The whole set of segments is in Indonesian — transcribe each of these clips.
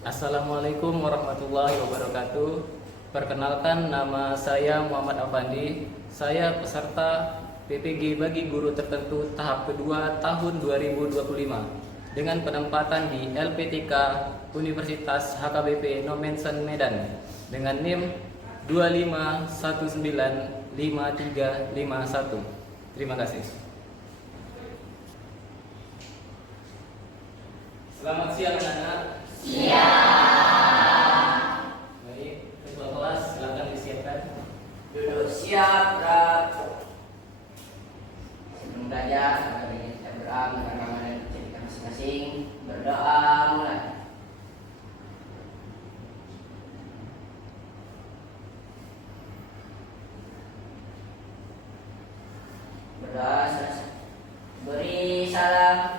Assalamualaikum warahmatullahi wabarakatuh. Perkenalkan, nama saya Muhammad Afandi. Saya peserta PPG bagi guru tertentu tahap kedua tahun 2025 dengan penempatan di LPTK Universitas HKBP Nomensen Medan dengan NIM 25195351. Terima kasih. Selamat siang anak-anak. Baik, ketua kelas silakan disiapkan. Duduk siap, Rap. Sebelum belajar, mari kita berdoa mengenang dan cerita masing-masing. Berdoa mulai. Berdoa selesai. Beri salam.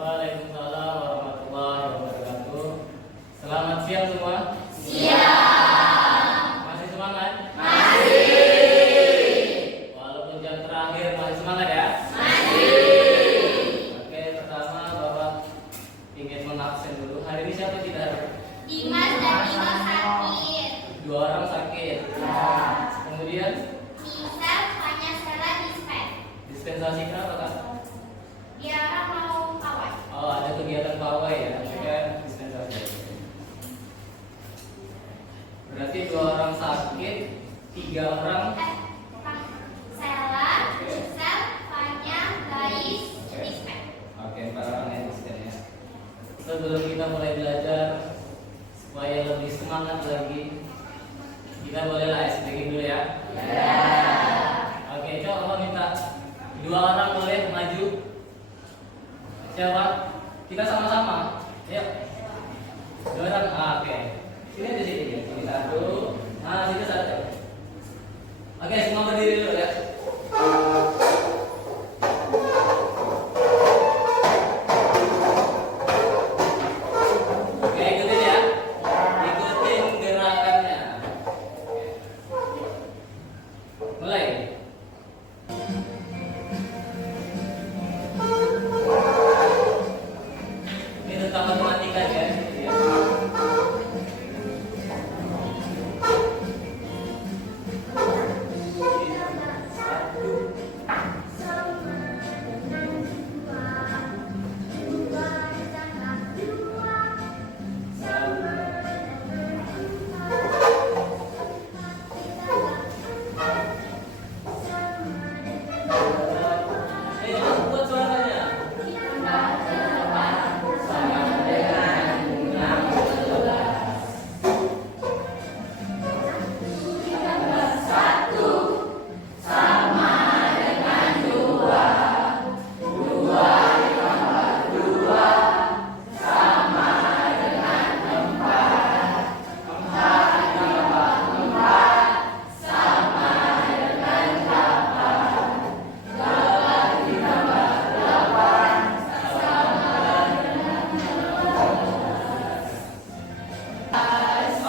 Waalaikumsalam warahmatullahi wabarakatuh. Selamat siang semua. Masih semangat? Walaupun jam terakhir masih semangat ya? Oke, pertama Bapak ingin mengabsen dulu. Hari ini siapa tidak ada? Dimas dan Tino sakit. Dua orang sakit. Kemudian Nisa, Fanya, Sela, Dispek. dispensasi kenapa Kak? Dia orang mau pawai. Oh, ada kegiatan pawai ya? Juga dispensasi. Berarti dua orang sakit, tiga orang. Sela, Nisa, Fanya, Gais, Dispek. Oke, empat orang ya disini ya. Sebelum kita mulai belajar supaya lebih semangat lagi, kita bolehlah speaking dulu ya. Oke, coba minta dua orang boleh maju. Siapa? Kita sama-sama. Yuk. Dua orang. Oke. Sini di sini. Sini satu. Nah, sini satu. Oke, semua berdiri dulu ya. Oke, ikutin ya. Ikutin gerakannya. Mulai. Ini tentang matematika ya. Buat suaranya.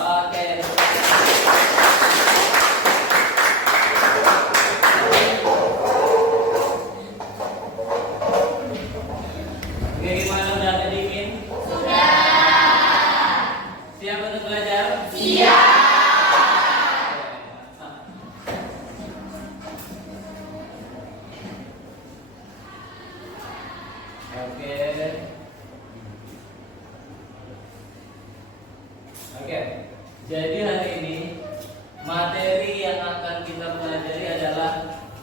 Oke. Oke, gimana udah ada dingin? Siap untuk belajar? Oke. Oke. Jadi hari ini materi yang akan kita pelajari adalah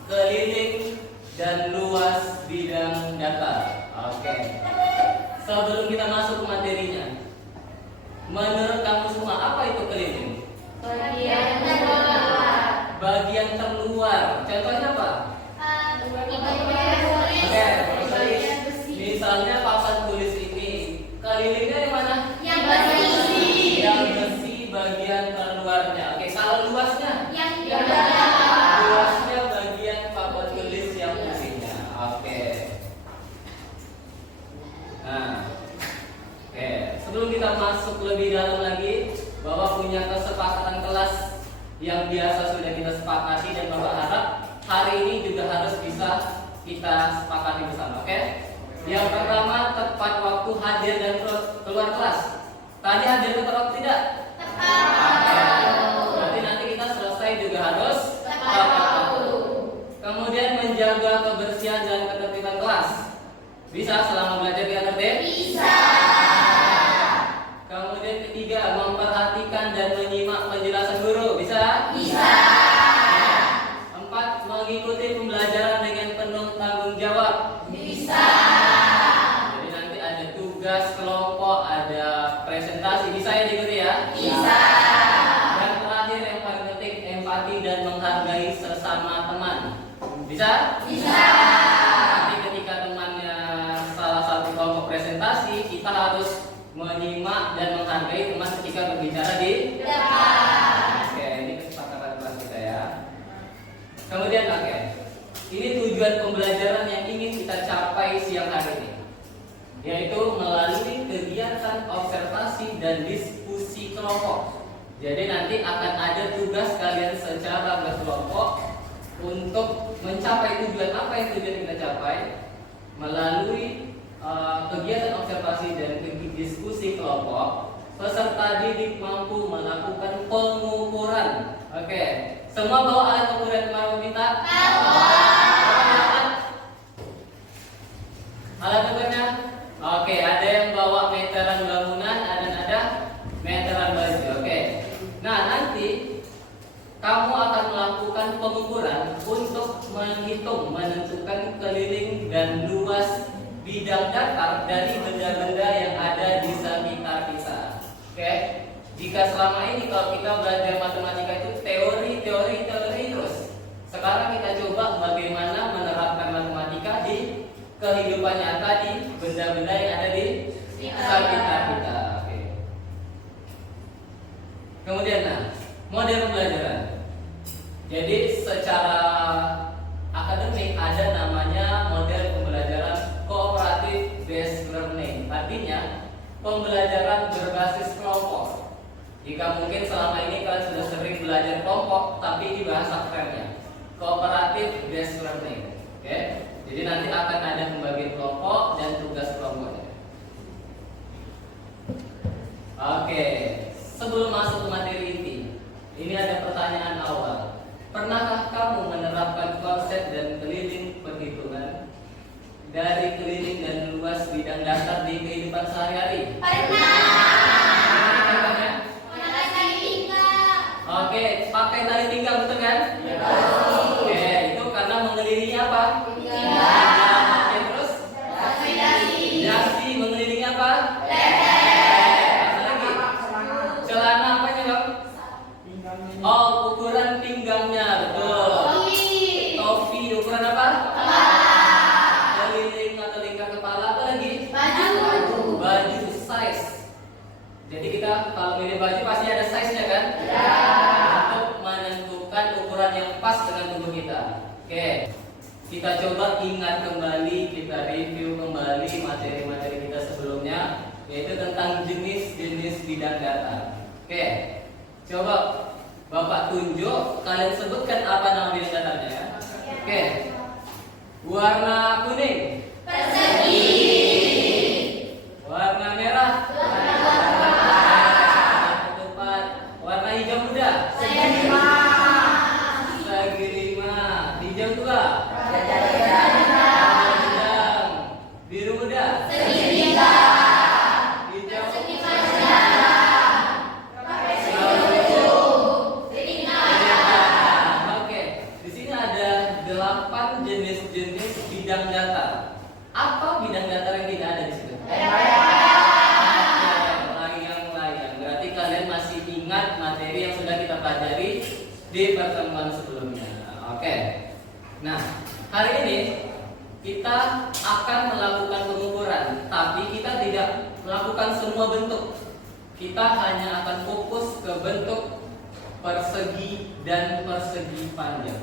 keliling dan luas bidang data. Oke. Sebelum kita masuk ke materinya, menurut kamu semua apa itu keliling? Bagian terluar. Contohnya apa? Oke, misalnya papan tulis ini, kelilingnya yang mana? Yang besi bagian terluarnya. Oke, kalau luasnya? Luasnya bagian papan tulis yang besinya. Oke. Nah, oke. Sebelum kita masuk lebih dalam lagi, Bapak punya kesepakatan kelas yang biasa sudah kita sepakati dan Bapak harap hari ini juga harus bisa kita sepakati bersama, oke? Yang pertama, tepat waktu hadir dan keluar kelas. Tadi hadir tepat waktu tidak? Berarti nanti kita selesai juga harus tepat waktu. Kemudian menjaga kebersihan dan ketertiban kelas. Bisa selama belajar kita tertib? Bisa. Kemudian ketiga, memperhatikan dan menyimak penjelasan guru. Bisa? Bisa. Empat, mengikuti pembelajaran dengan penuh tanggung jawab. Bisa. Jadi nanti ada tugas kelompok, ada presentasi. Bisa ya diikuti ya? Bisa. Dan terakhir yang paling penting, empati dan menghargai sesama teman. Bisa? Bisa. Nanti ketika temannya salah satu kelompok presentasi, kita harus menyimak dan menghargai teman ketika berbicara di Depan. Oke, ini kesepakatan kelas kita ya. Kemudian oke, ini tujuan pembelajaran yang ingin kita capai siang hari ini, yaitu melalui kegiatan observasi dan diskusi kelompok. Jadi nanti akan ada tugas kalian secara berkelompok untuk mencapai tujuan. Apa yang tujuan kita capai? Melalui kegiatan observasi dan diskusi kelompok, peserta didik mampu melakukan pengukuran. Oke, semua bawa alat pengukur yang kemarin meminta? Alat ukurnya? Oke, ada yang bawa meteran bangunan, ada meteran baju. Oke. Nah, nanti kamu akan melakukan pengukuran untuk menghitung, menentukan keliling dan luas bidang datar dari benda-benda yang ada di sekitar kita. Oke? Jika selama ini kalau kita belajar matematika itu teori terus. Sekarang kita coba bagaimana menerapkan matematika di kehidupan nyata di benda-benda yang ada di sekitar kita. Oke. Kemudian model pembelajaran. Jadi secara akademik ada namanya model pembelajaran cooperative based learning. Artinya pembelajaran berbasis kelompok. Jika mungkin selama ini kalian sudah sering belajar kelompok, tapi ini bahasa kerennya cooperative based learning. Oke? Jadi nanti akan ada pembagian kelompok dan tugas kelompoknya. Oke, sebelum masuk ke materi inti, ini ada pertanyaan awal. Pernahkah kamu menerapkan konsep dan keliling perhitungan dari keliling dan luas bidang datar di kehidupan sehari-hari? Oke, pakai tali pinggang betul kan? Oke, itu karena mengelilingi apa? Oke, terus? Dasi mengelilingi apa? Apa lagi? Celana apa ini dong? Oh, ukuran pinggangnya, betul. Topi ukuran apa? Keliling atau lingkar kepala, apa lagi? Baju size. Jadi kita kalau milih baju pasti ada size-nya kan? Untuk menentukan ukuran yang pas dengan tubuh kita. Oke, kita coba ingat kembali, kita review kembali materi-materi kita sebelumnya, yaitu tentang jenis-jenis bidang datar. Oke, coba Bapak tunjuk, kalian sebutkan apa nama bidang datarnya ya. Oke, warna kuning, warna merah, warna hijau muda, sagirima, hijau tua, sedang, biru muda, hijau, oke. Di sini ada 8 jenis-jenis bidang datar. Apa bidang datar yang tidak ada di situ? Layang-layang. Berarti kalian masih ingat materi yang sudah kita pelajari di pertemuan sebelumnya. Oke. Nah, hari ini kita akan melakukan pengukuran, tapi kita tidak melakukan semua bentuk. Kita hanya akan fokus ke bentuk persegi dan persegi panjang.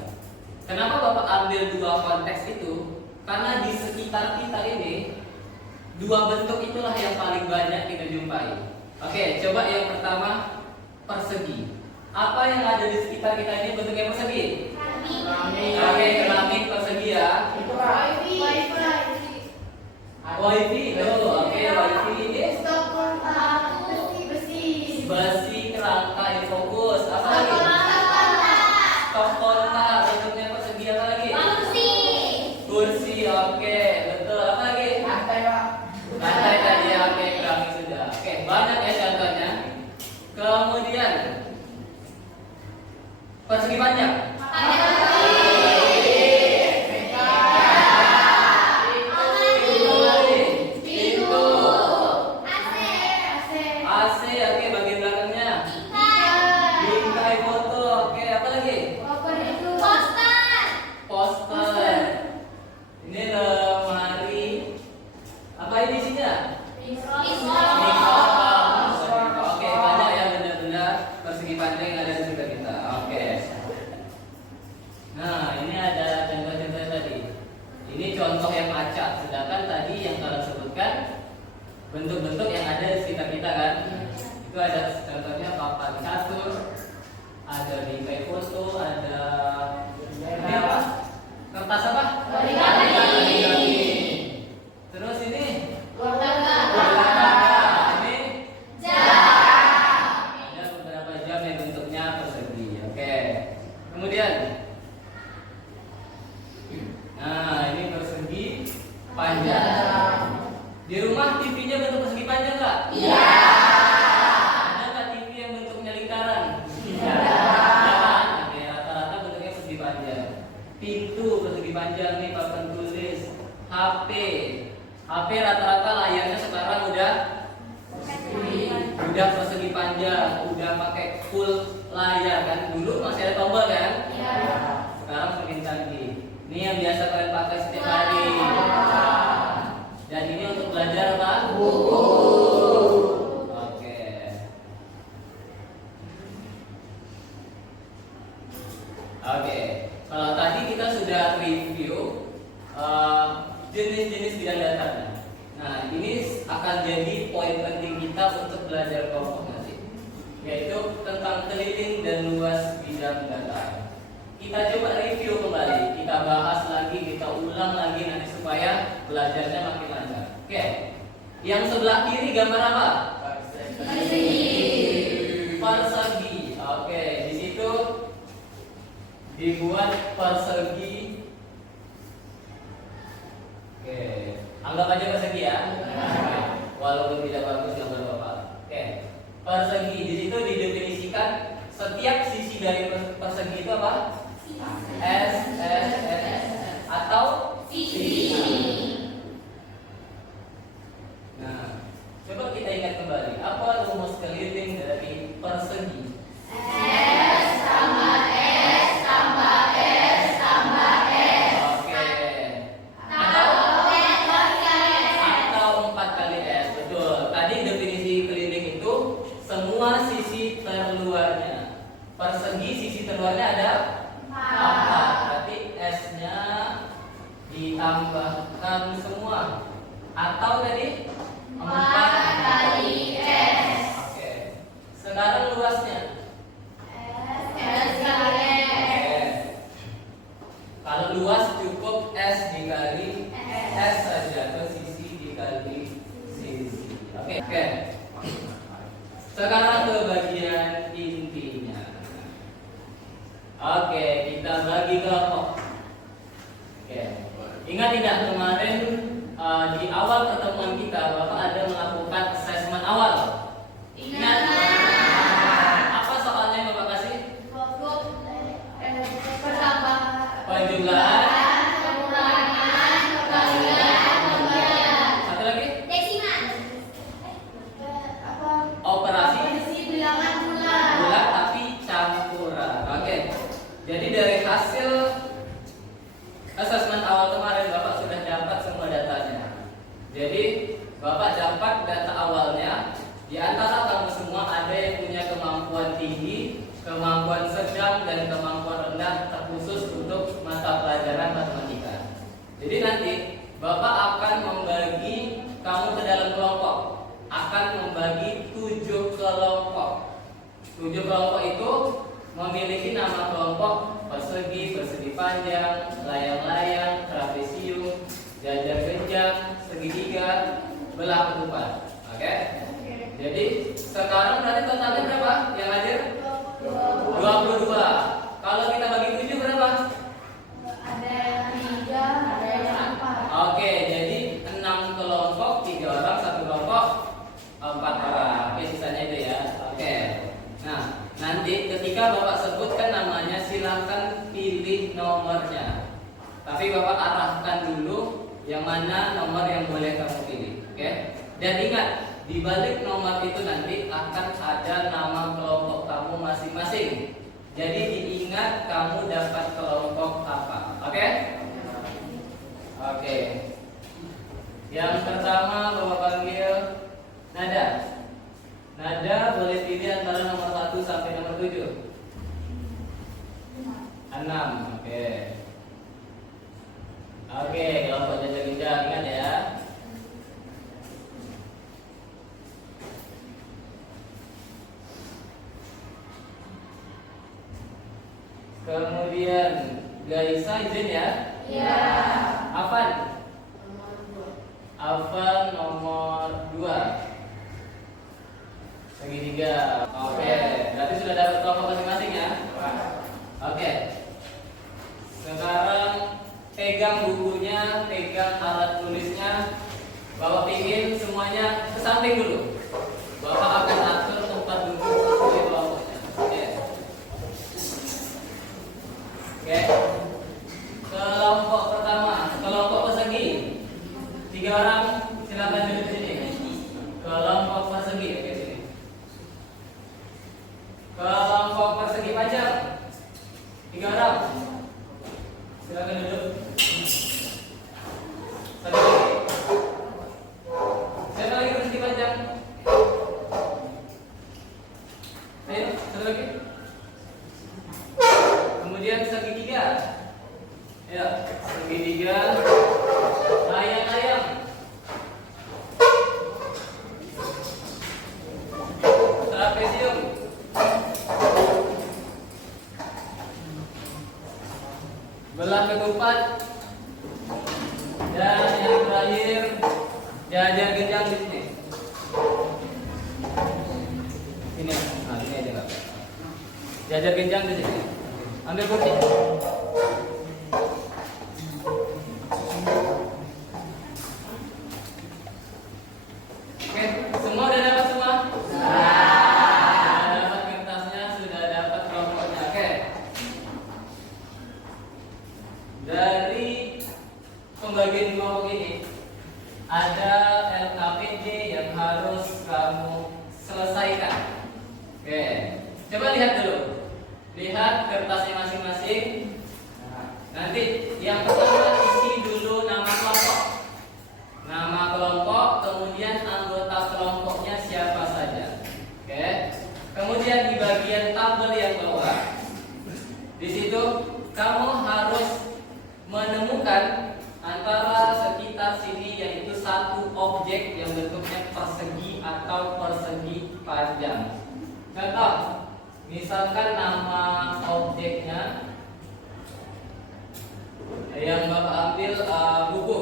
Kenapa Bapak ambil dua konteks itu? Karena di sekitar kita ini dua bentuk itulah yang paling banyak kita jumpai. Oke, coba yang pertama persegi. Apa yang ada di sekitar kita ini bentuknya persegi? Oke, keramik persegi ya. Wifi, loh, oke, wifi ini besi, kerangka, ini fokus. Apa lagi? Stop kontak, bentuknya persegi apa lagi? Kursi, oke, betul. Apa lagi? Lantai tadi, oke, keramik sudah. Oke, banyak ya contohnya. Kemudian persegi panjang. AC, oke, bagian belakangnya. Bingkai foto, oke, apa lagi? Poster. Ini lemari. Apa ini isinya? Mikrofon. Oke, banyak ya benda-benda persegi panjang yang ada di sekitar kita. Oke. Nah, ini ada contoh-contoh tadi. Ini contoh yang acak. Sedangkan tadi yang kalian sebutkan bentuk-bentuk yang ada di sekitar kita kan. Itu ada contohnya papan catur, ada bingkai foto, ada ini apa? Kertas apa? Origami. Terus ini ini ada beberapa jam yang bentuknya persegi. Oke. Kemudian nah, ini persegi panjang. Di rumah TV-nya bentuk persegi panjang nggak? Iya. Ada nggak TV yang bentuknya lingkaran? Iya. Kan? Oke, rata-rata bentuknya persegi panjang. Pintu persegi panjang nih, papan tulis. HP rata-rata layarnya sekarang udah persegi panjang, udah pakai full layar kan. Dulu masih ada tombol kan? Sekarang semakin canggih. Ini yang biasa kalian pakai setiap hari. Dan ini untuk belajar apa? Buku. Oke. Oke. Kalau tadi kita sudah review jenis-jenis bidang datarnya. Nah, ini akan jadi poin penting kita untuk belajar kelompok nanti, yaitu tentang keliling dan luas bidang datar. Kita coba review kembali, kita bahas lagi, kita ulang lagi nanti supaya belajarnya makin lancar. Oke. Yang sebelah kiri gambar apa? Persegi. Oke, di situ dibuat persegi. Oke, anggap aja persegi ya. Walaupun tidak bagus gambar Bapak. Oke. Persegi di situ didefinisikan setiap sisi dari persegi itu apa? S atau sisi. Nah, coba kita ingat kembali apa rumus keliling dari persegi? S tambah S tambah S tambah S. Oke. Atau 4 kali S. Betul. Tadi definisi keliling itu semua sisi terluarnya. Persegi sisi terluarnya ada 4. Berarti S-nya ditambahkan semua. Atau tadi 4 kali S. Oke. Sekarang luasnya. S kali S. Kalau luas cukup S dikali S saja, atau sisi dikali sisi. Oke. Sekarang ke bagian intinya. Oke, kita bagi kelompok. Oke. Ingat tidak kemarin di awal pertemuan kita Bapak ada melakukan asesmen awal. Ingat? Apa soalnya yang Bapak kasih? Penjumlahan. Satu lagi? Operasi bulat tapi campuran. Oke. Jadi dari hasil asesmen awal kemarin Bapak sudah dapat semua datanya. Jadi Bapak dapat data awalnya. Di antara kamu semua ada yang punya kemampuan tinggi, kemampuan sedang, dan kemampuan rendah terkhusus untuk mata pelajaran matematika. Jadi nanti Bapak akan membagi kamu ke dalam kelompok. Akan membagi 7 kelompok. 7 kelompok itu memiliki nama kelompok persegi, persegi panjang, layang-layang, trapesium, jajar genjang, segitiga, belah ketupat. Oke? Jadi sekarang berarti totalnya berapa yang hadir? 22. Kalau kita bagi 7 berapa? Ada yang 3, ada yang 4. Oke, jadi 6 kelompok, 3 orang, 1 kelompok, 4 orang. Oke, sisanya itu ya. Oke. Nah, nanti ketika Bapak sebutkan namanya, silahkan pilih nomornya. Tapi Bapak arahkan dulu yang mana nomor yang boleh kamu pilih. Oke? Dan ingat, di balik nomor itu nanti akan ada nama kelompok kamu masing-masing. Jadi diingat kamu dapat kelompok apa. Oke? Oke. Yang pertama Bapak panggil Nada. Nada boleh pilih antara nomor 1 sampai nomor 7. 6. Oke. Oke, kelompok jajar genjang ingat ya. Kemudian Gaisa izin ya. Iya. Afan. Afan nomor 2. Segitiga. Oke, berarti sudah dapat kelompok masing-masing ya. Oke. Sekarang pegang bukunya, pegang alat tulisnya. Bapak pingin semuanya ke samping dulu. Bapak akan atur tempat duduk sesuai kelompoknya. Oke. Oke. Kelompok pertama, kelompok persegi. 3 orang silakan duduk di sini. Kelompok persegi, oke sini. Kelompok persegi panjang. 3 orang. Silakan duduk. Satu lagi. Siapa lagi persegi panjang? Ayo, satu lagi. Kemudian segitiga. Ya, segitiga. Layang-layang. Trapesium. Belah ketupat. Dan yang terakhir jajar genjang di sini. Ini, nah ini aja nggak. Jajar genjang di sini. Ambil kursi. Oke, semua udah dapat semua? Sudah dapat kertasnya, sudah dapat kelompoknya. Oke. Dari pembagian kelompok ini ada LKPD yang harus kamu selesaikan. Oke, coba lihat dulu. Lihat kertasnya masing-masing. Nanti yang pertama isi dulu nama kelompok. Nama kelompok, kemudian anggota kelompoknya siapa saja. Oke. Kemudian di bagian tabel yang bawah, di situ kamu harus menemukan antara sekitar sini yaitu satu objek yang bentuknya persegi atau persegi panjang. Contoh, misalkan nama objeknya yang Bapak ambil buku.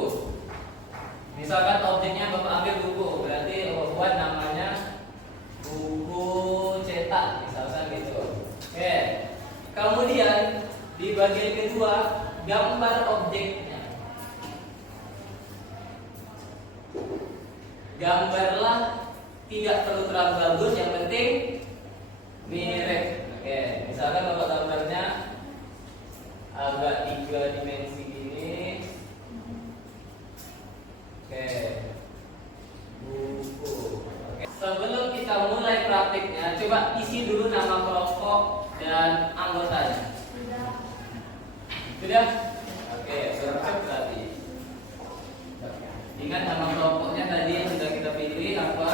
Misalkan objeknya Bapak ambil buku, berarti buat namanya buku cetak, misalkan gitu. Oke. Kemudian di bagian kedua, gambar objeknya. Gambarlah, tidak perlu terlalu bagus, yang penting mirip. Oke, misalkan Bapak gambarnya agak 3 dimensi gini. Oke. Buku. Oke. Sebelum kita mulai praktiknya, coba isi dulu nama kelompok dan anggotanya. Sudah? Oke, siap berarti. Ingat nama kelompoknya tadi yang sudah kita pilih apa?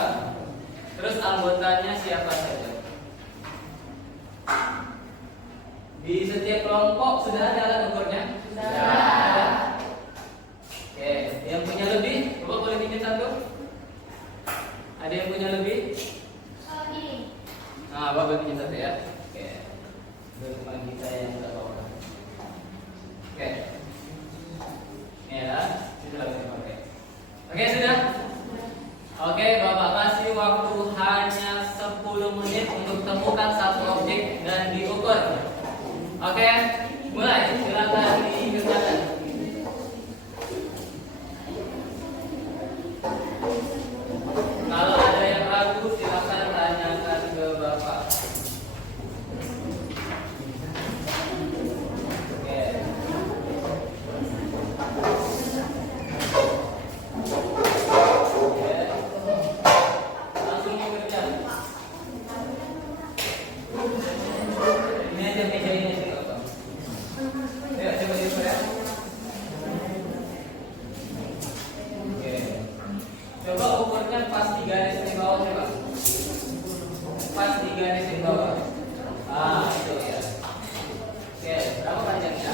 Terus anggotanya siapa saja? Di setiap kelompok sudah ada alat ukurnya? Sudah. Ada. Oke, yang punya lebih, Bapak boleh pinjam satu? Ada yang punya lebih? Ini. Nah, Bapak boleh pinjam satu ya. Oke. Teman kita yang tidak bawa. Oke, mulai. Silakan dikerjakan. Kalau ada yang ragu, silakan tanyakan ke Bapak. Oke. Oke. Langsung mau kerja. Ini aja meja ini sih, Bapak. Ayo coba diukur ya. Oke. Coba ukurnya pas di garis di bawah coba. Pas di garis di bawah. Ah, itu ya. Oke, berapa panjangnya?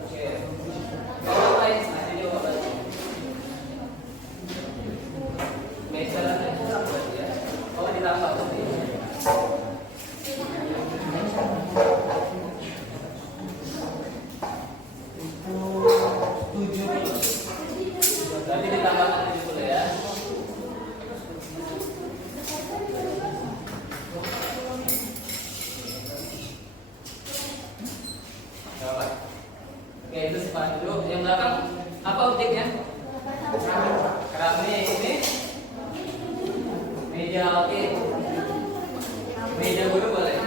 Oke. Kalau lain kasih jawaban. Measurenya kurang berarti ya. Oh, ditambah berarti. Berarti ditambahkan 70 ya. Berapa? Oke, itu sepatu. Yang belakang apa objeknya? Keramik ini. Meja, oke. Meja guru boleh.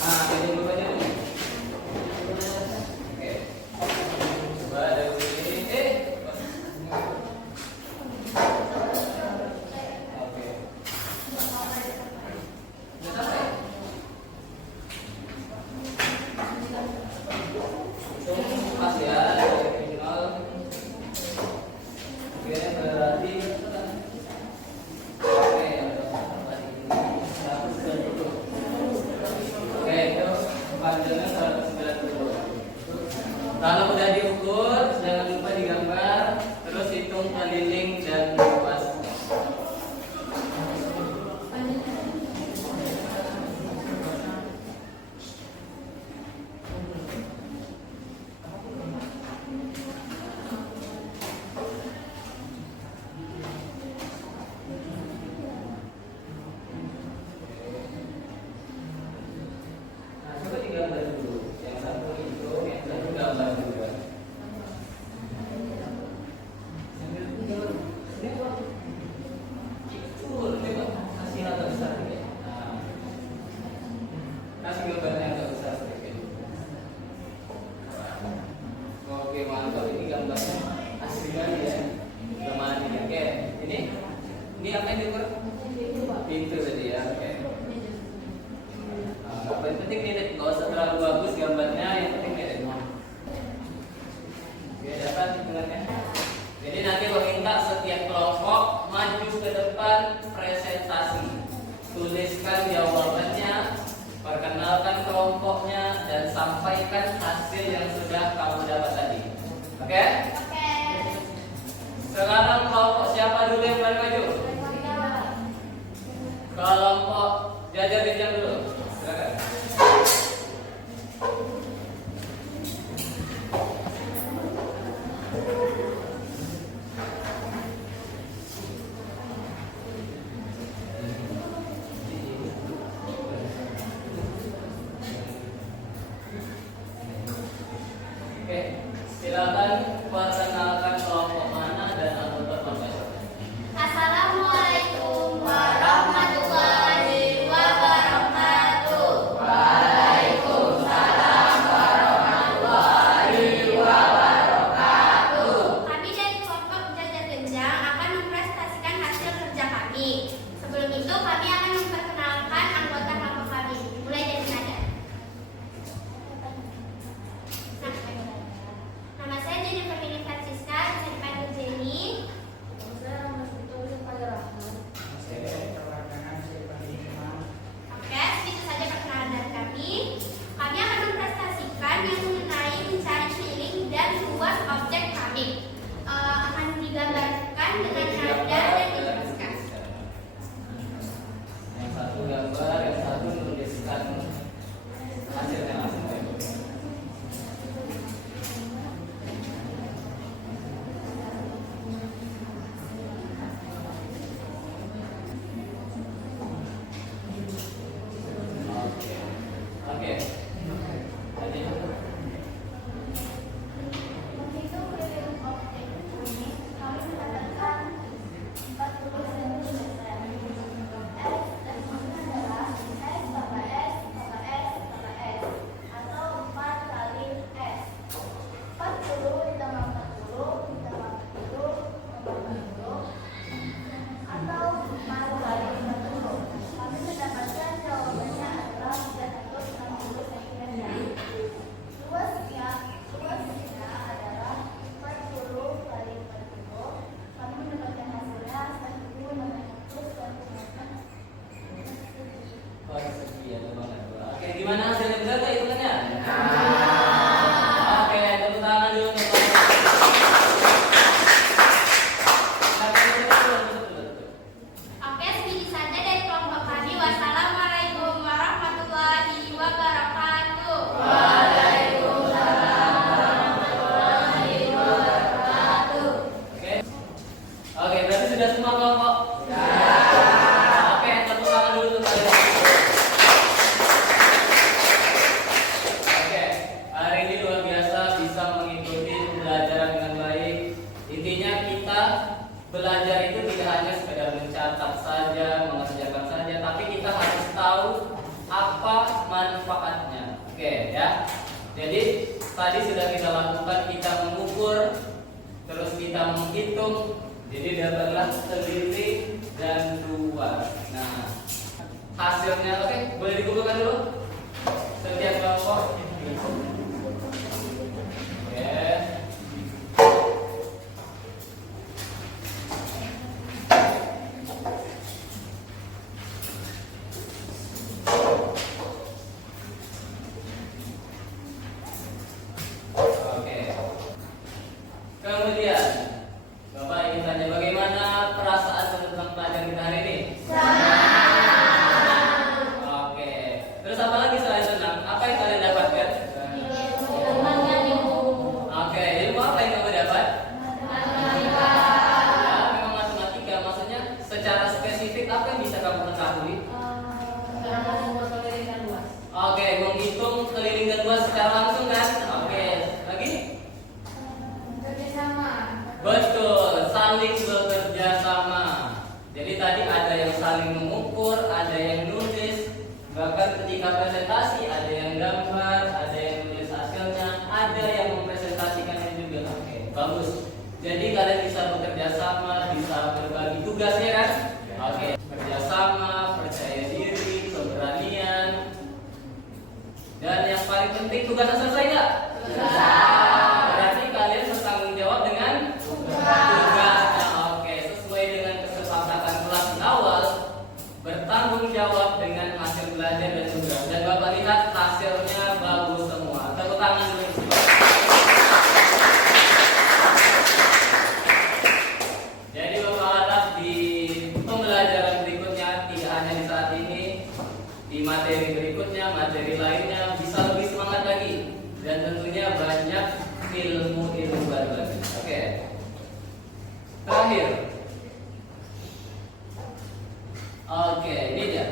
Ah, meja guru aja dulu. Oke. Coba ada sini. Oke. Udah selesai. Hitung pas ya, dari nol. Oke, berarti oke, oke, itu panjangnya 190. Kalau udah diukur, jangan lupa digambar, terus hitung keliling dan luas. Nah, coba digambar dulu. Yang satu hitung, yang satu gambar juga. Sambil gambar. Ini Pak. Ini Pak. Kasih agak besar sedikit. Nah. Kasih gambarnya agak besar sedikit. Oke, mantap. Ini gambarnya asli kali ya. Gambar ini. Oke, ini apa yang diukur? Pintu tadi ya. Oke. Yang penting mirip, nggak usah terlalu bagus gambarnya, yang penting mirip. Oke, dapat hitungannya. Jadi nanti meminta setiap kelompok maju ke depan presentasi, tuliskan jawabannya, perkenalkan kelompoknya, dan sampaikan hasil yang sudah kamu dapat tadi. Oke? Sekarang kelompok siapa dulu yang paling maju? Kelompok jajar jenjang dulu. Silakan. Jadi tadi sudah kita lakukan, kita mengukur, terus kita menghitung. Jadi dapatlah keliling dan luas. Nah, hasilnya oke, boleh dikumpulkan dulu setiap kelompok. Oke. Oke. Kemudian Bapak ingin tanya bagaimana perasaan tentang pelajaran kita hari ini? Oke. Terus apa lagi selain senang? Apa yang kalian dapatkan? Oke, ilmu apa yang kamu dapat? Ya, memang matematika. Maksudnya secara spesifik apa yang bisa kamu ketahui? Oke, menghitung keliling dan luas secara langsung kan? Oke, lagi? Betul, saling bekerja sama. Jadi tadi ada yang saling mengukur, ada yang nulis, bahkan ketika presentasi ada yang gambar, ada yang nulis hasilnya, ada yang mempresentasikannya juga. Oke, bagus. Jadi kalian bisa bekerja sama, bisa berbagi tugasnya kan? Oke, kerjasama, percaya diri, keberanian, dan yang paling penting tugasnya selesai nggak? Berarti kalian bertanggung jawab dengan tugasnya. Oke, sesuai dengan kesepakatan kelas di awal, bertanggung jawab dengan hasil belajar dan tugas. Dan Bapak lihat hasilnya bagus semua. Tepuk tangan dulu. Jadi Bapak harap di pembelajaran berikutnya, tidak hanya di saat ini, di materi berikutnya, materi lainnya bisa lebih semangat lagi. Dan tentunya banyak ilmu-ilmu baru lagi. Oke. Terakhir. Oke, ini dia.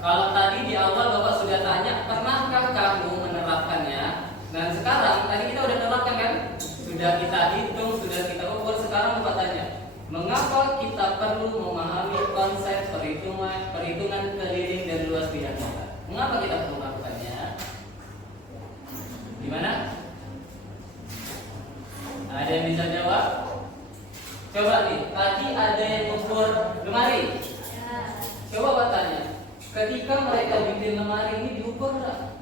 Kalau tadi di awal Bapak sudah tanya, pernahkah kamu menerapkannya? Dan sekarang tadi kita udah terapkan kan? Sudah kita hitung, sudah kita ukur. Sekarang Bapak tanya, mengapa kita perlu memahami konsep perhitungan keliling dan luas bidang data? Mengapa kita perlu melakukannya? Gimana? Ada yang bisa jawab? Coba nih, tadi ada yang ukur lemari. Coba Pak tanya, ketika mereka bikin lemari ini diukur nggak?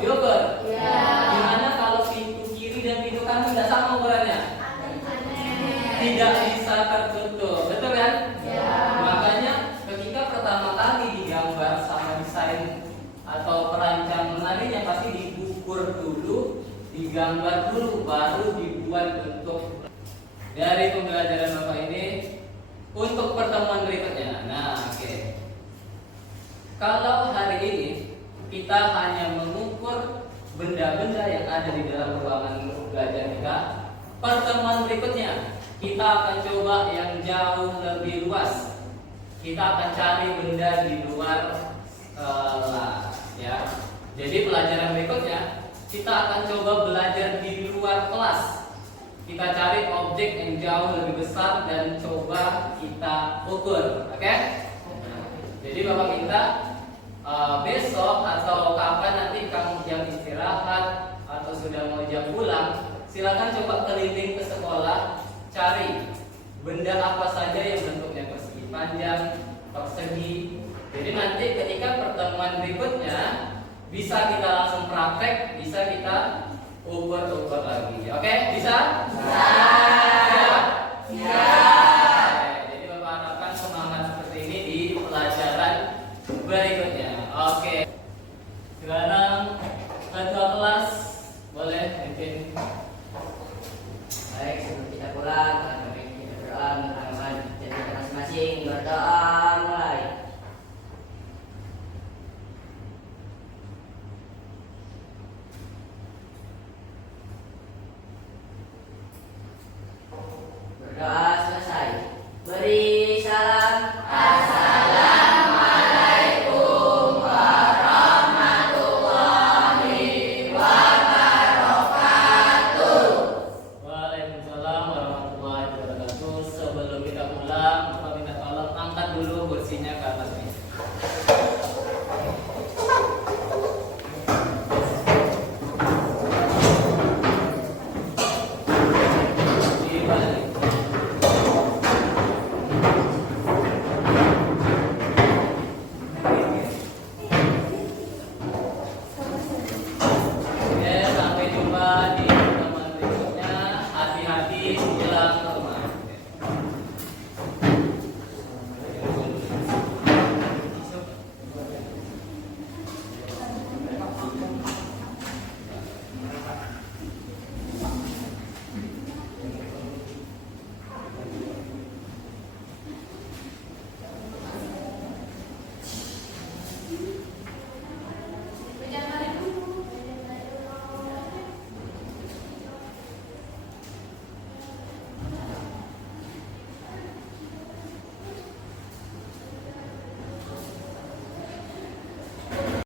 Diukur? Gimana kalau pintu kiri dan pintu kanan nggak sama ukurannya? Tidak bisa tertutup, betul kan? Makanya ketika pertama kali digambar sama desain atau perancang lemarinya pasti diukur dulu, digambar dulu, baru dibuat bentuk. Dari pembelajaran Bapak ini untuk pertemuan berikutnya. Nah, oke. Kalau hari ini kita hanya mengukur benda-benda yang ada di dalam ruangan belajar kita, pertemuan berikutnya kita akan coba yang jauh lebih luas. Kita akan cari benda di luar kelas, ya. Jadi pelajaran berikutnya kita akan coba belajar di luar kelas. Kita cari objek yang jauh lebih besar dan coba kita ukur, oke? Jadi Bapak minta besok atau kapan nanti kamu jam istirahat atau sudah mau jam pulang, silakan coba keliling ke sekolah, cari benda apa saja yang bentuknya persegi panjang, persegi. Jadi nanti ketika pertemuan berikutnya bisa kita langsung praktek, bisa kita ukur-ukur lagi. Oke, bisa? Bisa. Jadi Bapak harapkan semangat seperti ini di pelajaran berikutnya. Oke. Sekarang